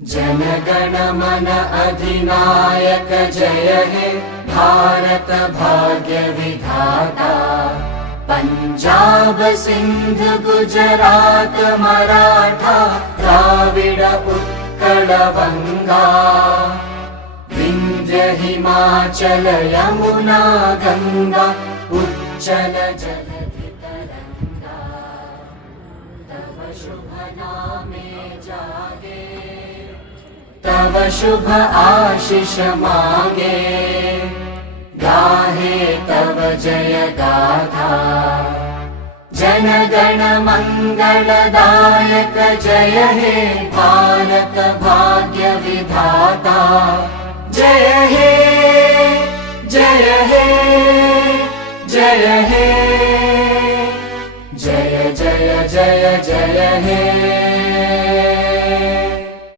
जनगण मन अधिनायक जय हे भारत भाग्य विधाता। पंजाब सिंध गुजरात मराठा द्राविड उत्कल बंगा। विंध्य हिमाचल यमुना गंगा उच्चल जलधि तरंगा। तव शुभ नामे जागे तव शुभ आशीष मांगे। गाहे तव जय गाथा जन गण मंगलदायक जय हे भारत भाग्य विधाता। जय हे जय हे जय हे जय जय जय जय हे।